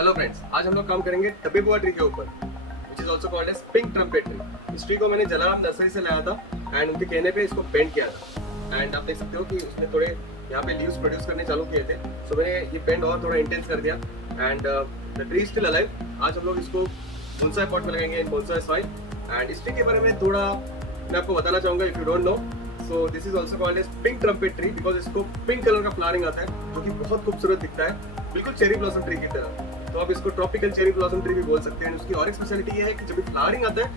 Hello friends, आज हम लोग काम करेंगे टबे बुआ ट्री के ऊपर, which is also called as pink trumpet tree. इस ट्री को मैंने जलाराम नर्सरी से लाया था एंड उनके कहने पे इसको पेंट किया था। एंड आप देख सकते हो कि उसने थोड़े यहाँ पे लीव्स प्रोड्यूस करने चालू किए थे, सो मैंने ये पेंट और थोड़ा इंटेंस कर दिया and the tree still alive. आज हम लोग इसको बोनसाई पॉट में लगाएंगे इन बोनसाई सॉइल। एंड इस ट्री के बारे में थोड़ा मैं आपको बताना चाहूँगा, if you don't know. So this is also called as pink trumpet tree because इसको पिंक कलर का फ्लावरिंग आता है जो कि बहुत खूबसूरत दिखता है, बिल्कुल चेरी ब्लॉसम ट्री की तरह। तो आप इसको ट्रॉपिकल चेरी ब्लॉसम ट्री भी बोल सकते हैं। उसकी और एक स्पेशलिटी ये है कि जब भी फ्लावरिंग आता है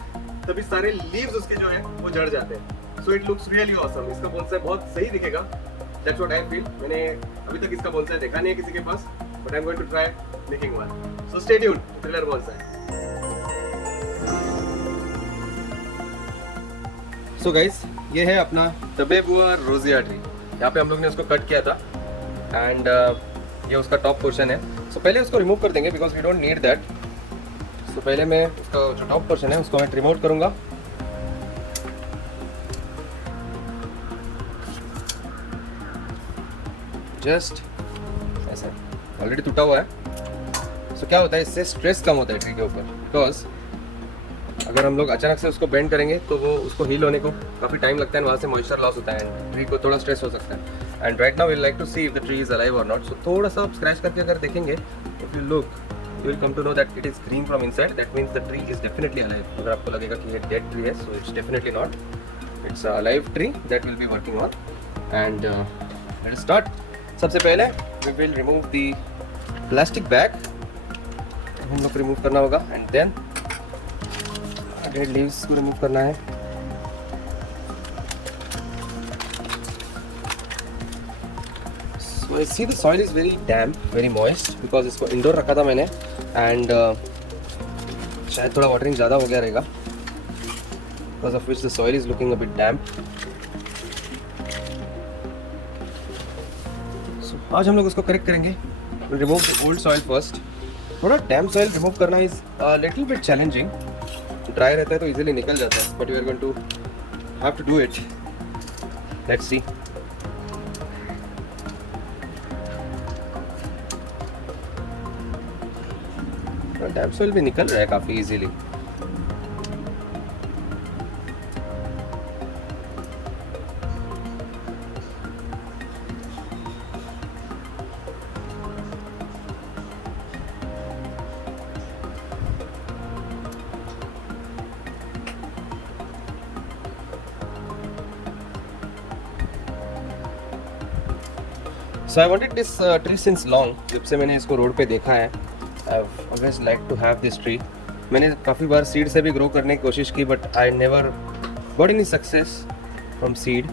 तभी सारे लीव्स उसके जो है वो झड़ जाते हैं। So it looks really awesome. इसका बोनसाई बहुत सही दिखेगा, दैट्स व्हाट आई फील। मैंने अभी तक इसका बोनसाई देखा नहीं है किसी के पास, but I am going to try making one. So stay tuned to Thriller Bonsai. So guys, ये है अपना टबे बुआ रोजिया ट्री। यहाँ पे हम लोग ने उसको कट किया था एंड ये उसका टॉप पोर्शन है। सो पहले उसको रिमूव कर देंगे because we don't need that. So पहले मैं उसका जो टॉप पोर्शन है उसको मैं रिमूव करूँगा। जस्ट ऐसा, ऑलरेडी टूटा हुआ है। सो क्या होता है, इससे स्ट्रेस कम होता है ट्री के ऊपर, बिकॉज अगर हम लोग अचानक से उसको बेंड करेंगे तो वो उसको हील होने को काफ़ी टाइम लगता है, वहाँ से मॉइस्चर लॉस होता है एंड ट्री को थोड़ा स्ट्रेस हो सकता है। And right now we like to see if the tree is alive और नॉट। सो थोड़ा सा आप स्क्रैच करके अगर देखेंगे, if you look you will come to know that it is green from inside, that means the tree is definitely alive. अगर आपको लगेगा कि ये डेड ट्री है, so it's definitely not, it's a alive tree that will be working on. And let's start. सबसे पहले we will remove the plastic bag, हम लोग रिमूव करना होगा एंड देन डेड लीव्स को रिमूव करना है। So I see the soil is very damp, very moist because इसको इंडोर रखा था मैंने एंड शायद थोड़ा वाटरिंग ज़्यादा हो गया रहेगा, because of which the soil is looking a bit damp. So आज हम लोग उसको करेक्ट करेंगे। We'll remove the old soil first. थोड़ा डैम्प सॉइल रिमूव करना is a little bit challenging. Dry रहता है तो इजीली निकल जाता है, but we are going to have to do it. Let's see. Damp soil भी निकल रहा है काफ़ी easily. So I wanted this tree since long. जब से मैंने इसको रोड पे देखा है, I've always liked to have this tree. मैंने काफ़ी बार सीड से भी ग्रो करने की कोशिश की, but I never got any success from seed.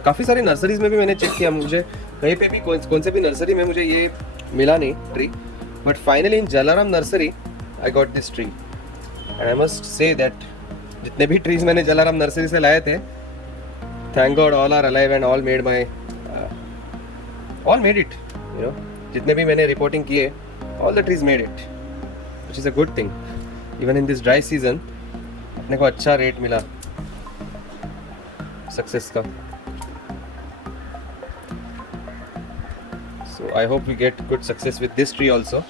काफ़ी सारी नर्सरीज में भी मैंने चेक किया, मुझे कहीं पे भी कौन से भी नर्सरी में मुझे ये मिला नहीं tree, but finally in Jalaram nursery I got this tree and I must say that जितने भी ट्रीज मैंने जलाराम नर्सरी से लाए थे, thank God all are alive and all made it, you know. जितने भी मैंने रिपोर्टिंग किए, all the trees made it, which is a good thing. Even in this dry season, अपने को अच्छा रेट मिला सक्सेस का। So I hope we get good success with this tree also.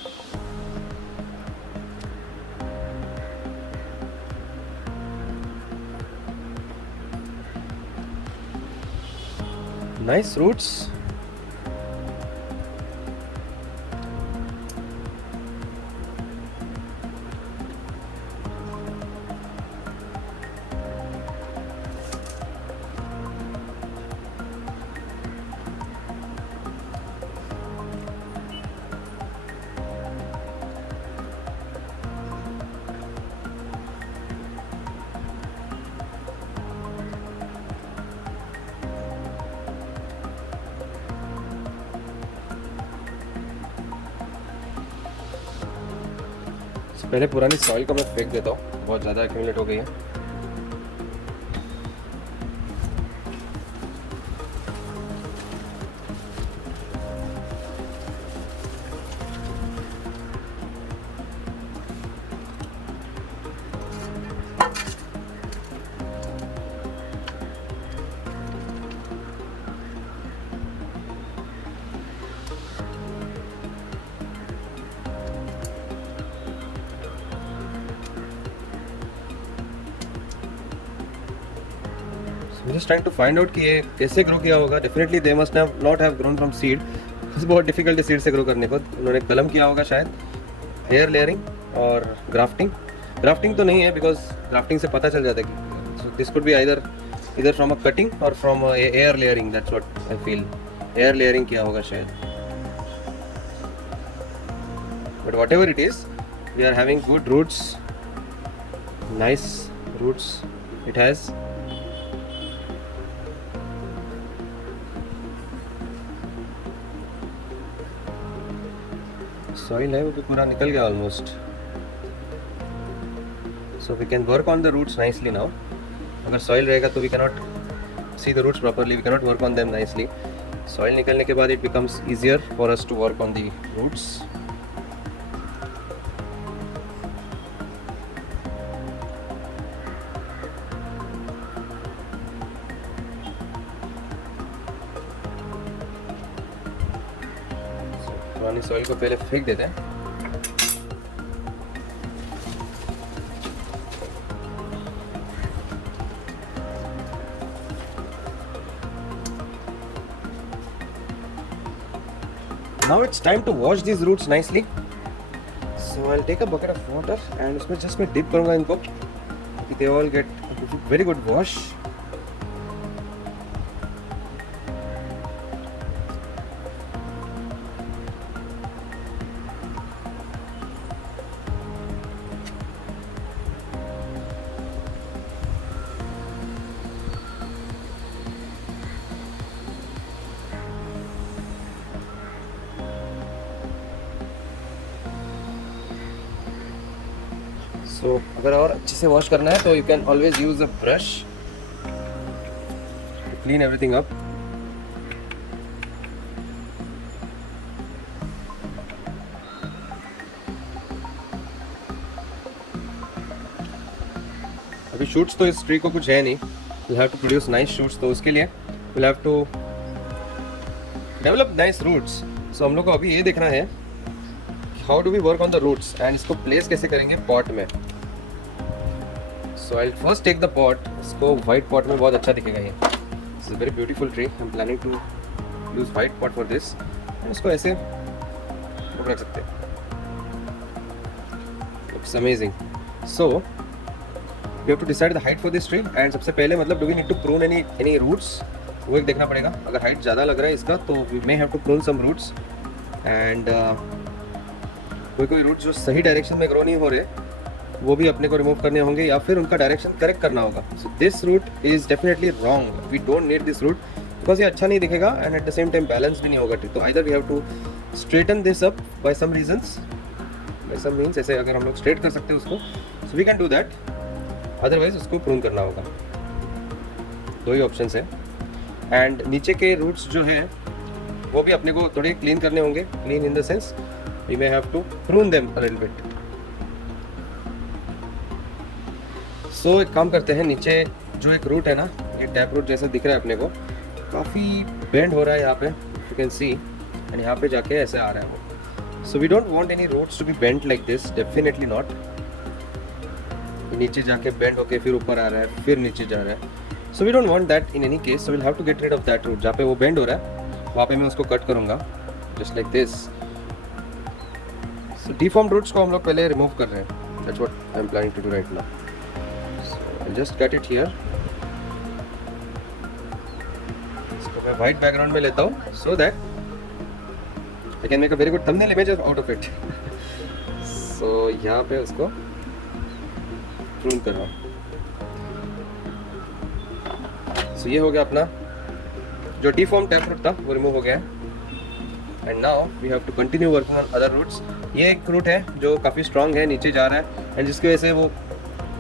Nice roots. पहले पुरानी soil को मैं फेंक देता हूँ, बहुत ज़्यादा एक्यूमुलेट हो गई है। Just trying to find out कि ये कैसे ग्रो किया होगा. Definitely they must have not have grown from seed. बहुत डिफिकल्ट है सीड से ग्रो करने को. उन्होंने कलम किया होगा शायद. हेयर लेयरिंग और ग्राफ्टिंग. ग्राफ्टिंग तो नहीं है बिकॉज ग्राफ्टिंग से पता चल जाता है कि this could be either from a cutting or from a air layering. That's what I feel. Air layering किया होगा शायद. But whatever it is, we are having good roots. Nice roots it has. Soil है वो भी पूरा निकल गया almost. So we can work on the roots nicely now. अगर सॉइल रहेगा तो we cannot see the roots properly, we cannot work on them nicely. Soil निकलने के बाद it becomes easier for us to work on the roots. पुरानी soil को पहले फेंक देते हैं. Now it's time to wash these roots nicely. So I'll take a bucket of water and उसमें just मैं dip करूँगा इनको कि they all get a very good wash. So अगर और अच्छे से वॉश करना है तो you can always use a brush to clean everything up. अभी शूट्स तो इस ट्री को कुछ है नहीं. we'll have to produce nice shoots. तो उसके लिए we'll have to develop nice roots. So हम लोग को अभी ये देखना है how do we work on the roots and इसको प्लेस कैसे करेंगे पॉट में. So I first take the pot. इसको वाइट पॉट में बहुत अच्छा दिखेगा ये. This is very beautiful tree. I am planning to use white pot for this. इसको ऐसे रख सकते हैं. It's amazing. So we have to decide the height for this tree. And सबसे पहले मतलब do we need to prune any roots, वो एक देखना पड़ेगा. अगर हाइट ज़्यादा लग रहा है इसका तो we may have to prune some roots. And कोई रूट जो सही डायरेक्शन में ग्रो नहीं हो रहे वो भी अपने को रिमूव करने होंगे या फिर उनका डायरेक्शन करेक्ट करना होगा. So this root is definitely wrong. We don't need this root because ये अच्छा नहीं दिखेगा and at the same time balance भी नहीं होगा. तो either we have to straighten this up by some reasons, by some means. ऐसे अगर हम लोग स्ट्रेट कर सकते हैं उसको so we can do that. Otherwise उसको प्रून करना होगा. दो ही ऑप्शन है. एंड नीचे के रूट्स जो हैं वो भी अपने को थोड़े क्लीन करने होंगे. Clean in the sense we may have to prune them a little bit. So एक काम करते हैं. नीचे जो एक रूट है ना, ये टैप रूट जैसा दिख रहा है अपने को, काफ़ी बेंड हो रहा है यहाँ पे, you can see. एंड यहाँ पे जाके ऐसे आ रहा है वो. So we don't want any roots to be bent like this, definitely not. नीचे जाके बेंड होके फिर ऊपर आ रहा है, फिर नीचे जा रहा है. So we don't want that in any case. So we'll have to get rid of that root. जहाँ पे वो बेंड हो रहा है वहाँ पे मैं उसको कट करूँगा, just like this. So deformed roots को हम लोग पहले रिमूव कर रहे हैं. That's what I'm planning to do right now. So I'll just cut it here. इसको मैं white background में लेता हूँ so that I can make a very good thumbnail image out of it. So यहाँ पे उसको prune कर रहा हूँ. So ये हो गया अपना जो deformed taproot था वो रिमूव हो गया है. And now we have to continue working on other roots. ये एक रूट है जो काफ़ी स्ट्रॉन्ग है, नीचे जा रहा है एंड जिसकी वजह से वो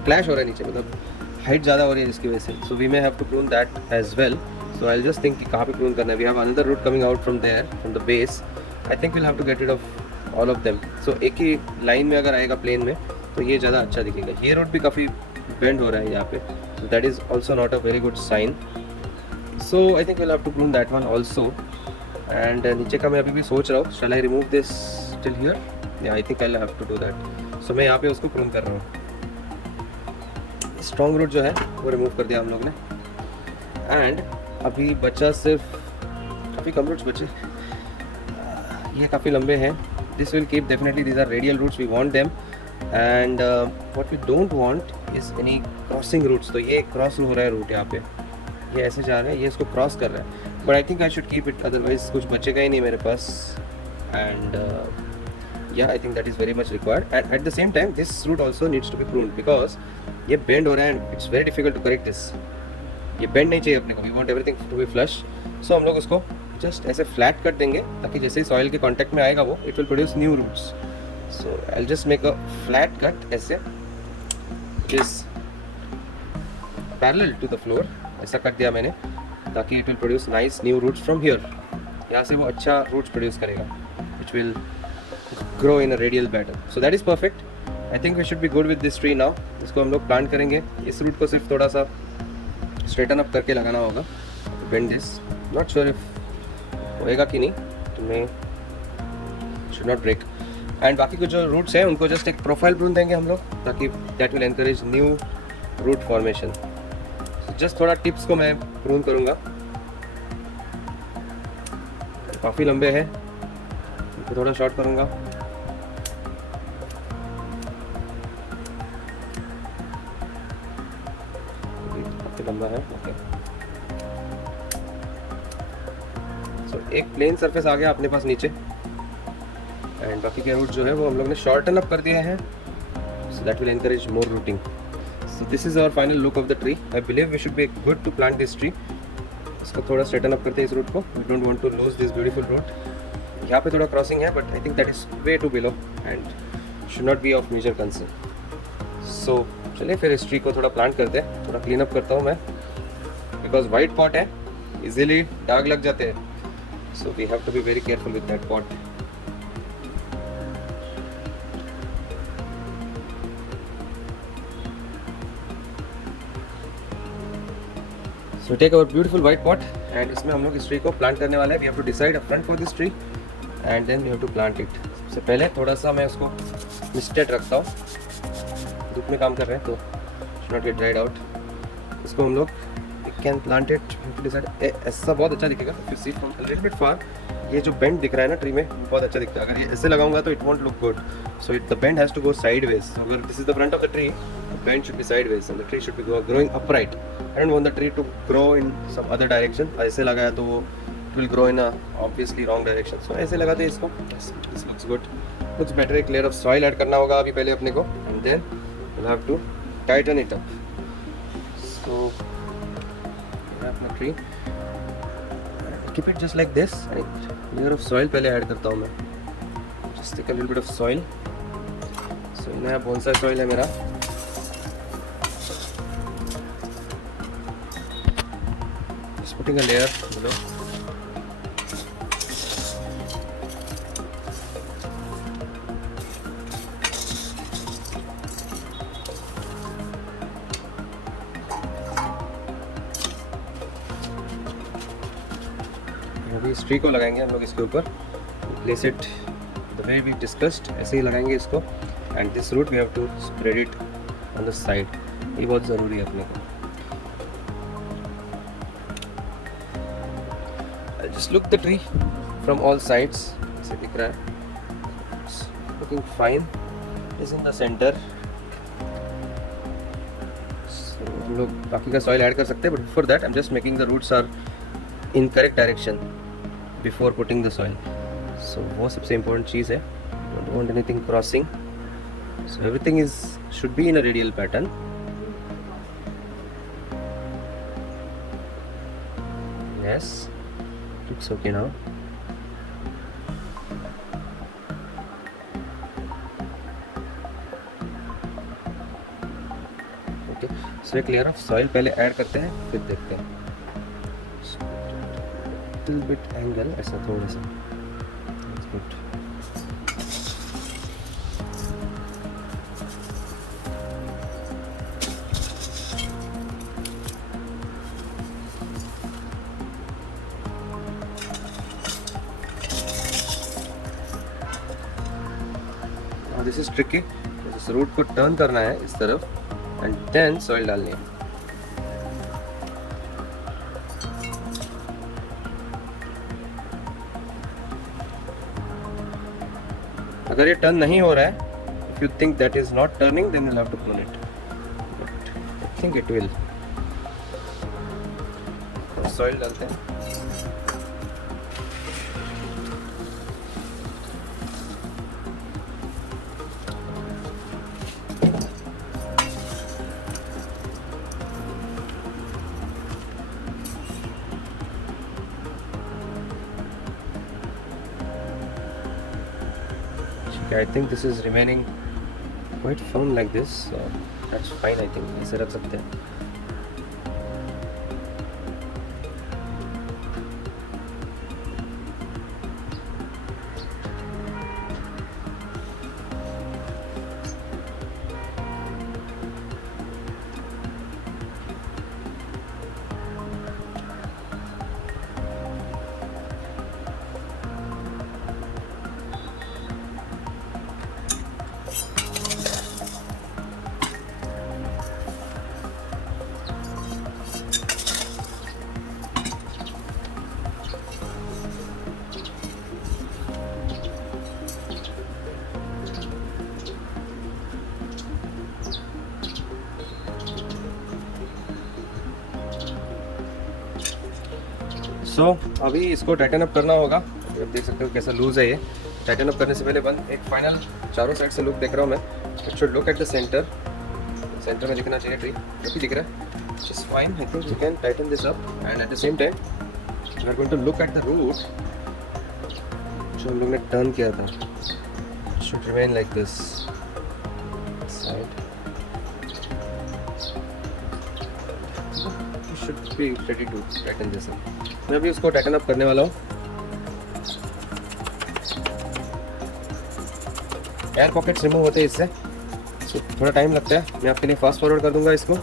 क्लैश हो रहा है नीचे, मतलब हाइट ज़्यादा हो रही है जिसकी वजह से. So we may have to prune that as well. So I just think कि कहाँ पे प्रून करना है. We have another root coming out from there from the base. I think we'll have to get rid of all of them. So एक ही line में अगर आएगा प्लेन में तो ये ज़्यादा अच्छा दिखेगा. ये रूट भी काफ़ी बेंड हो रहा है यहाँ पे, so that is also not a very good sign. So I think we'll have to prune that one also. And नीचे का मैं अभी भी सोच रहा हूँ, shall I remove this till here? या I think I have to do that. So मैं यहाँ पे उसको प्रून कर रहा हूँ. स्ट्रॉन्ग रूट जो है वो रिमूव कर दिया हम लोग ने. एंड अभी बचा सिर्फ काफ़ी कम रूट्स बचे, ये काफ़ी लंबे हैं. This will keep definitely, these are radial roots, we want them. And what we don't want is any crossing roots. तो ये क्रॉस हो रहा है रूट यहाँ पे, ये ऐसे जा रहा है, ये इसको क्रॉस कर रहा है. But I think I should keep it, otherwise कुछ बचेगा ही नहीं मेरे पास. And yeah, I think that is very much required. And at the same time, this root also needs to be pruned because ये bend हो रहा है and it's very difficult to correct this. ये bend नहीं चाहिए अपने को. We want everything to be flush. So हम लोग उसको just ऐसे flat कर देंगे ताकि जैसे ही soil के contact में आएगा वो it will produce new roots. So I'll just make a flat cut ऐसे, which is parallel to the floor. ऐसा कर दिया मैंने ताकि it will produce nice new roots from here. यहाँ से वो अच्छा roots produce करेगा, which will grow in a radial pattern. So that is perfect. I think we should be good with this tree now. इसको हम लोग plant करेंगे. इस रूट को सिर्फ थोड़ा सा स्ट्रेटन अप करके लगाना होगा. Bend this. Not sure if होएगा कि नहीं. तो मैं should not break. And बाकी कुछ जो रूट्स हैं उनको जस्ट एक प्रोफाइल प्रून देंगे हम लोग ताकि that will encourage new root formation. So just थोड़ा टिप्स को मैं प्रून करूँगा. काफ़ी लंबे हैं, इनको थोड़ा शॉर्ट करूँगा. लंबा है. ओके, सो एक प्लेन सरफेस आ गया अपने पास नीचे. एंड बाकी के रूट जो है वो हम लोग ने शॉर्टन अप कर दिए हैं. So that will encourage more rooting. So this is our final look of the tree. I believe we should be good to plant this tree. इसको थोड़ा स्ट्रेटन अप करते हैं इस रूट को. We don't want to lose this beautiful root. यहाँ पे थोड़ा crossing है but I think that is way too below and should not be of major concern. So चलिए फिर इस ट्री को थोड़ा प्लांट करते हैं. थोड़ा क्लीन अप करता हूँ मैं बिकॉज वाइट पॉट है, इजीली दाग लग जाते हैं. So we have to be very careful with that pot. So take our beautiful white pot and इसमें हम लोग इस ट्री को प्लांट करने वाले हैं. We have to decide a front for this tree and then we have to plant it. सबसे पहले थोड़ा सा मैं उसको मिस्टेड रखता हूँ. धूप में काम कर रहे हैं तो should not get dried out. इसको हम लोग कैन प्लांट इट. ऐसा बहुत अच्छा दिखेगा. If you see from a little bit far, ये जो बेंड दिख रहा है ना ट्री में बहुत अच्छा दिखता है. अगर ये ऐसे लगाऊंगा तो it won't look good. So the bend has to go sideways. अगर this is the front of the tree, the bend should be sideways and the tree should be growing upright. I don't want the tree to grow in some other direction. ऐसे लगाया तो वो it will grow in a obviously wrong direction. So ऐसे लगाते हैं इसको. This looks good. Looks better. एक layer of soil add करना होगा अभी पहले अपने को and then we'll have to tighten it up. So अपना tree keep it just like this. layer of soil पहले ऐड करता हूँ मैं. just take a little bit of soil. so नया bonsai soil है मेरा. just putting a layer below. अभी इस ट्री को लगाएंगे हम लोग इसके ऊपर. Place it the way we discussed. ऐसे ही लगाएंगे इसको and this root we have to spread it on the side. ये बहुत ज़रूरी है अपने को. Just look the tree from all sides. ऐसे दिख रहा है. Looking fine. Is in the centre. हम लोग बाकी का सॉइल ऐड कर सकते हैं but before that I am just making the roots are in correct direction before putting the soil. So वो सबसे important चीज़ है. Don't want anything crossing. So everything should be in a radial pattern. Yes, looks okay now. Okay, so एक layer of soil पहले add करते हैं फिर देखते हैं. little bit angle ऐसा थोड़ा सा. That's good. Now this is tricky. इस रूट को टर्न करना है इस तरफ एंड देन सॉइल डालनी है. अगर ये टर्न नहीं हो रहा है, if you think that is not turning, then you'll have to pull it. But I think it will. Soil डालते हैं. I think this is remaining quite firm like this, so that's fine. I think ऐसे रख सकते हैं. सो अभी इसको Titan up करना होगा. आप देख सकते हो कैसा लूज है ये. टाइटन अप करने से पहले बंद एक फाइनल चारों साइड से लुक देख रहा हूँ मैं. It should look at the centre. Centre में दिखना चाहिए ट्री, जो भी दिख रहा है. Just fine. I think you can tighten this up and at the same time we are going to look at the root जो हम लोग ने टर्न किया था. Should remain like this side. should be ready to tighten this up. मैं अभी उसको Titan up करने वाला हूँ. एयर पॉकेट्स रिमूव होते हैं इससे, so थोड़ा टाइम लगता है. मैं आपके लिए फास्ट फॉरवर्ड कर दूंगा इसको.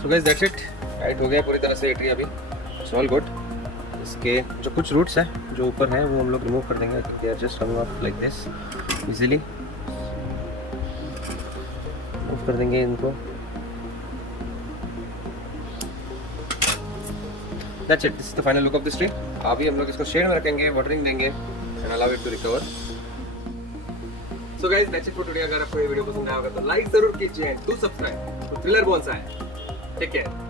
सो गाइस दैट्स इट. टाइट हो गया पूरी तरह से ये ट्री अभी. It's all good. इसके जो कुछ रूट्स हैं जो ऊपर हैं वो हम लोग रिमूव कर देंगे. I think they are just coming off like this easily. Remove कर देंगे इनको. That's it, this is the final look of this tree. अभी हम लोग इसको शेड में रखेंगे, वाटरिंग देंगे and allow it to recover. So guys that's it for today. अगर आपको ये वीडियो पसंद आया होगा तो लाइक जरूर कीजिए, do subscribe to Thriller Bonsai. Take care.